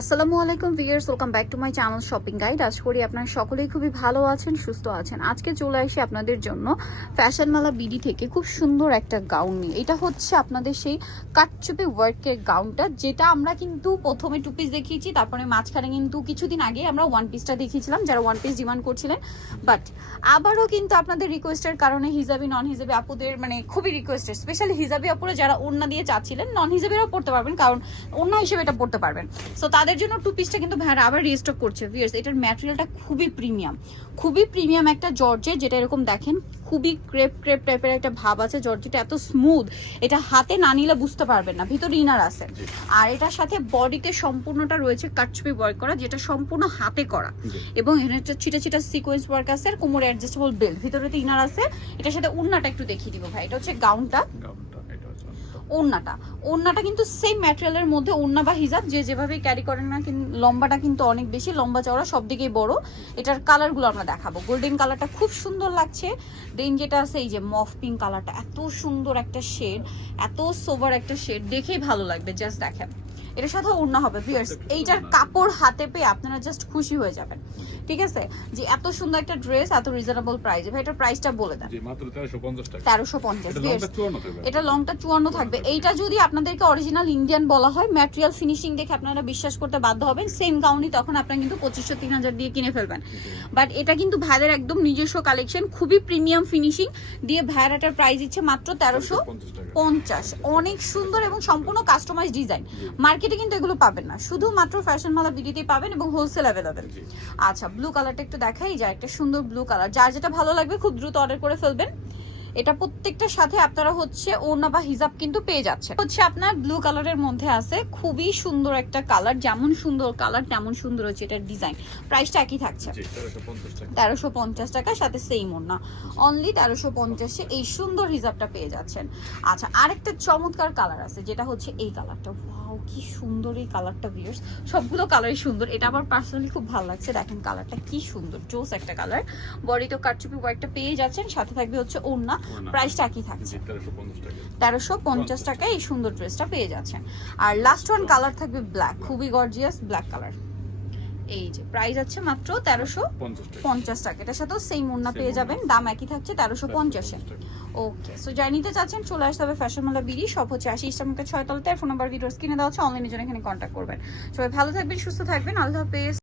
আসসালামু আলাইকুম viewers welcome back to my channel shopping guide. আশা করি আপনারা সকলেই খুবই ভালো আছেন, সুস্থ আছেন। আজকে চলে আসি আপনাদের জন্য ফ্যাশন মালা বিডি থেকে খুব সুন্দর একটা গাউন নিয়ে। এটা হচ্ছে আপনাদের সেই কাটচুপি ওয়ার্কের গাউনটা, যেটা আমরা কিন্তু প্রথমে টু পিস দেখিয়েছি, তারপরে মাঝখানে কিন্তু কিছুদিন আগে আমরা ওয়ান পিসটা দেখিয়েছিলাম, যারা ওয়ান পিস ডিমান্ড করছিলেন। বাট আবারও কিন্তু আপনাদের রিকোয়েস্টের কারণে হিজাবি নন হিজাবি আপুদের মানে খুবই রিকোয়েস্টেড স্পেশালি হিজাবি আপুরা যারা ওন্না দিয়ে চাচ্ছিলেন নন হিজাবিরাও পড়তে পারবেন, কারণ ওন্না হিসেবে এটা পড়তে পারবেন। সো তাদের জন্য টু পিসটা কিন্তু ভাইরা আবার রিস্টক করছে। ভিয়ার্স এটার ম্যাটেরিয়ালটা খুবই প্রিমিয়াম খুবই প্রিমিয়াম একটা জর্জে যেটা এরকম দেখেন খুবই ক্রেপ ক্রেপ টাইপের একটা ভাব আছে জর্জেটা এত স্মুথ এটা হাতে না নিলে বুঝতে পারবেন না ভিতরে ইনার আছে। আর এটার সাথে বডিতে সম্পূর্ণটা রয়েছে কাটছবি ওয়ার্ক করা যেটা সম্পূর্ণ হাতে করা। এবং এখানে একটা ছিটা ছিটা সিকোয়েন্স ওয়ার্ক আছে আর কোমরে অ্যাডজাস্টেবল বেল্ট ভিতরে তো ইনার আছে। এটার সাথে উন্নাটা একটু দেখিয়ে দিব ভাই এটা হচ্ছে গাউনটা গাউনটা এটা হচ্ছে অন্যটা। ওড়নাটা। ওড়নাটা কিন্তু সেম ম্যাটেরিয়ালের মধ্যে ওড়না বা হিজাব যে যেভাবে ক্যারি করেন না লম্বাটা কিন্তু অনেক বেশি লম্বা চওড়া সব দিকেই বড়। এটার কালারগুলো আমরা দেখাবো। গোল্ডেন কালারটা খুব সুন্দর লাগছে। দেন যেটা আছে এই যে মফ পিঙ্ক কালারটা এত সুন্দর একটা শেড এত সোভার একটা শেড দেখেই ভালো লাগবে জাস্ট দেখেন। এটার সাথে ওড়না হবে ভিউয়ার্স এইটার কাপড় হাতে পেয়ে আপনারা জাস্ট খুশি হয়ে যাবেন। ঠিক আছে? যে এত সুন্দর একটা ড্রেস এত রিজনেবল প্রাইসে ভাই এটার প্রাইসটা বলে দেন। জি, মাত্র 1350 টাকা। তেরোশো পঞ্চাশ এটা ভিউয়ার্স 54 এটা লংটা চুয়ান্ন থাকবে। এইটা যদি আপনাদেরকে অরিজিনাল ইন্ডিয়ান বলা হয় ম্যাটেরিয়াল ফিনিশিং দেখে আপনারা বিশ্বাস করতে বাধ্য হবেন সেম গাউনই তখন আপনারা কিন্তু পঁচিশশো তিন হাজার দিয়ে কিনে ফেলবেন। বাট এটা কিন্তু ভাইদের একদম নিজস্ব কালেকশন খুবই প্রিমিয়াম ফিনিশিং দিয়ে ভাইরাটার প্রাইস দিচ্ছে মাত্র তেরোশো পঞ্চাশ অনেক সুন্দর এবং সম্পূর্ণ কাস্টমাইজ ডিজাইন মার্কেটে কিন্তু এগুলো পাবেন না। শুধুমাত্র ফ্যাশন মালা বিডিতেই পাবেন এবং হোলসেল অ্যাভেলেবেল আচ্ছা ব্লু কালারটা একটু দেখাই যায় একটা সুন্দর ব্লু কালার যার যেটা ভালো লাগবে খুব দ্রুত অর্ডার করে ফেলবেন। এটা প্রত্যেকটার সাথে আপনারা হচ্ছে ওড়না বা হিজাব কিন্তু পেয়ে যাচ্ছে হচ্ছে আপনার ব্লু কালারের মধ্যে আছে খুবই সুন্দর একটা কালার যেমন সুন্দর কালার তেমন সুন্দর হচ্ছে এটার ডিজাইন প্রাইসটা একই থাকছে। জি, 1350 টাকা। তেরোশো পঞ্চাশ টাকার সাথে সেম ওড়না। অনলি তেরোশো পঞ্চাশে এই সুন্দর হিজাবটা পেয়ে যাচ্ছেন। আচ্ছা আরেকটা চমৎকার কালার আছে যেটা হচ্ছে এই কালারটা ওয়াও কি সুন্দর এই কালারটা ভিউয়ার্স সবগুলো কালারই সুন্দর। এটা আমার পার্সোনালি খুব ভালো লাগছে। দেখেন কালারটা কি সুন্দর। জোস একটা কালার বডি তো কাটচুপি ওয়ার্কটা পেয়ে যাচ্ছেন। সাথে থাকবে হচ্ছে ওড়না। প্রাইসটা একই থাকছে। জি, 1350 টাকা। তেরোশো পঞ্চাশ টাকায় এই সুন্দর ড্রেসটা পেয়ে যাচ্ছেন। আর লাস্ট ওয়ান কালার থাকবে ব্ল্যাক খুবই গর্জিয়াস ব্ল্যাক কালার এই যে প্রাইস আছে মাত্র তেরোশো পঞ্চাশ টাকা। এটার সাথেও ওড়না Same পেয়ে যাবেন দাম একই থাকছে তেরোশো পঞ্চাশে। ওকে সো যাই নিতে চাচ্ছেন চলে আসতে হবে ফ্যাশন মালা বিডি সব হচ্ছে আশি ইসলামকে ছয় তলতে ফোন নাম্বার ভিডিও স্ক্রিনে দেওয়া হচ্ছে অনলাইনের জন্য এখানে কন্ট্যাক্ট করবেন। সবাই ভালো থাকবেন সুস্থ থাকবেন। আল্লাহ হাফেজ।